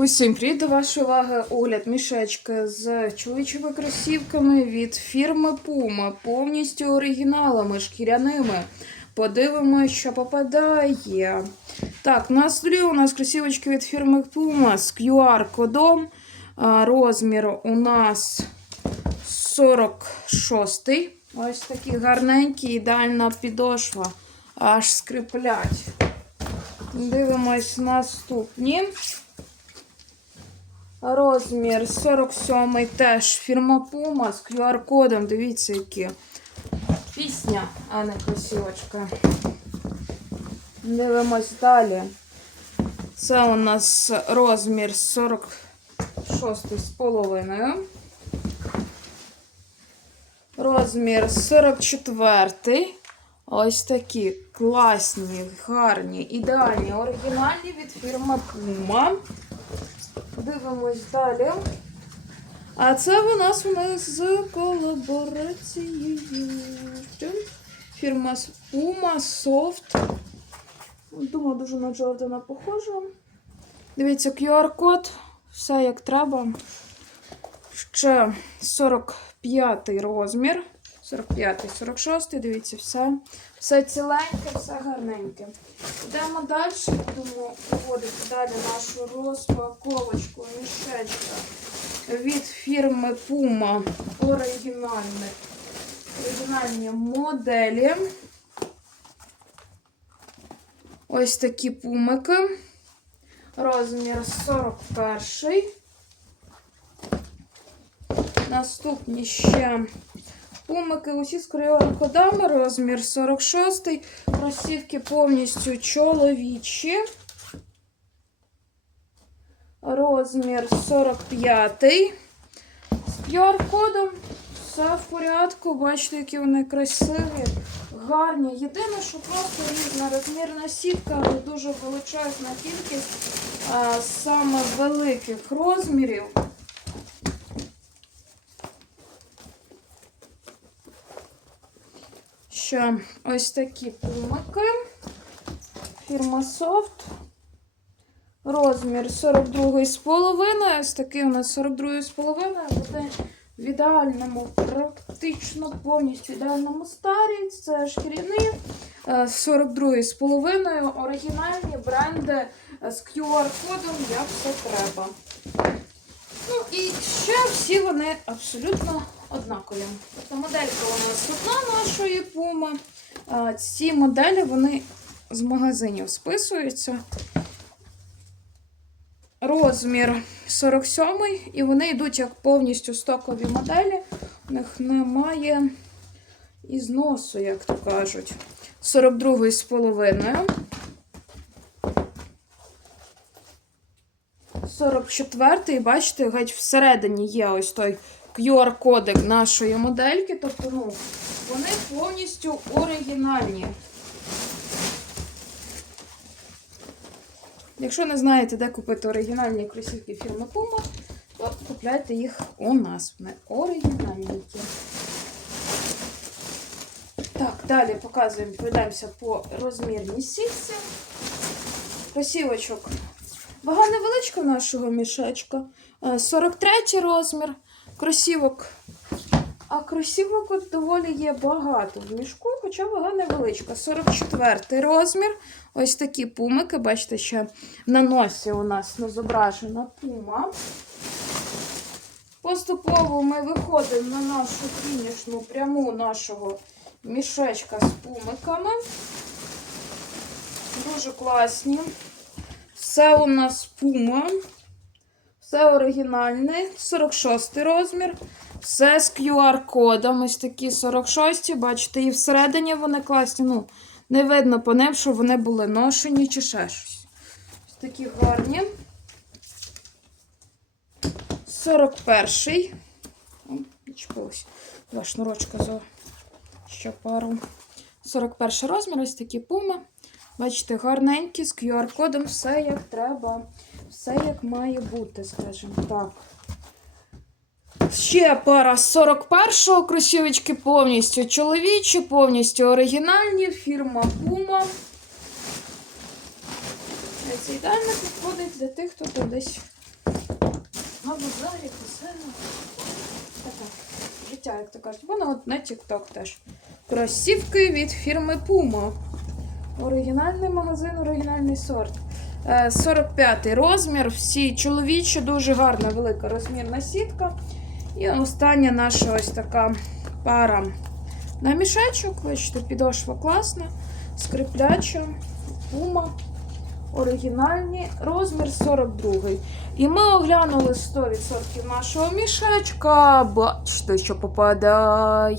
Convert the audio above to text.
Усім привіт до вашої уваги огляд мішечки з чоловічими кросівками від фірми Puma, повністю оригіналами, шкіряними. Подивимося, що попадає. Так, на столі у нас кросівочки від фірми Puma з QR-кодом. Розмір у нас 46. Ось такі гарненькі, ідеальна підошва. Аж скриплять. Дивимось наступні. Розмір 47 теж фірма Puma з QR-кодом. Дивіться, які. Пісня, а не кросівочка. Дивимось далі. Це у нас розмір 46 з половиною. Розмір 44. Ось такі класні, гарні, ідеальні, оригінальні від фірми Puma. Дивимось далі. А це у нас нас з колаборацією. Фірма Puma Soft. Думаю, дуже на Джордана похожа. Дивіться, QR-код, все як треба. Ще 45 розмір. 45, 46, дивіться, все. Все ціленьке, все гарненьке. Йдемо далі. Будемо вводити далі нашу розпаковочку мішечка від фірми Puma. Оригінальні, оригінальні моделі. Ось такі пумики. Розмір 41. Наступні ще пумики усі з QR-кодами, розмір 46. Кросівки повністю чоловічі. Розмір 45. З QR-кодом все в порядку. Бачите, які вони красиві, гарні. Єдине, що просто різна розмірна сітка, але дуже величезна кількість а, саме великих розмірів. Ще ось такі пумики. Фірма Soft. Розмір 42 з половиною. Ось такий у нас 42 з половиною. Буде в ідеальному, практично повністю ідеальному старі. Це шкіряний. 42 з половиною. Оригінальні бренди з QR-кодом, як все треба. Ну і ще всі вони абсолютно однакові. Тобто моделька у нас одна нашої. А ці моделі вони з магазинів списуються. Розмір 47 і вони йдуть як повністю стокові моделі. У них немає ізносу, як то кажуть. 42 з половиною. 44-й, бачите, геть всередині є ось той QR-кодик нашої модельки. Тобто, ну, вони повністю оригінальні. Якщо не знаєте, де купити оригінальні кросівки фірми Puma, то купляйте їх у нас. Вони оригінальні. Так, далі показуємо, пройдемося по розмірній сітці. Кросівочок Вага невеличка нашого мішечка. Е, 43 розмір. Кросівок. А кросівок от доволі є багато в мішку, хоча вага невеличка. 44 розмір. Ось такі пумики. Бачите, ще на носі у нас не зображена пума. Поступово ми виходимо на нашу фінішну пряму нашого мішечка з пумиками. Дуже класні. Все у нас пума. Все оригінальне. 46 розмір. Все з QR-кодом. Ось такі 46. Бачите, і всередині вони класні. Ну, не видно по ним, що вони були ношені чи ще щось. Ось такі гарні. 41. О, Відчепилась. Два шнурочка за ще пару. 41 розмір, ось такі пуми. Бачите, гарненькі, з QR-кодом, все як треба. Все як має бути, скажімо так. Ще пара з 41-го кросівочки повністю чоловічі, повністю оригінальні, фірма Puma. Це ідеально підходить для тих, хто десь на базарі, все. Таке життя, як то кажуть. Воно от на TikTok теж. Кросівки від фірми Puma. Оригінальний магазин, оригінальний сорт. Е, 45 розмір, всі чоловічі, дуже гарна велика розмірна сітка. І остання наша ось така пара на мішечок. Бачите, підошва класна, скрипляча, пума, оригінальні, розмір 42. І ми оглянули 100% нашого мішечка. Бачите, що попадає.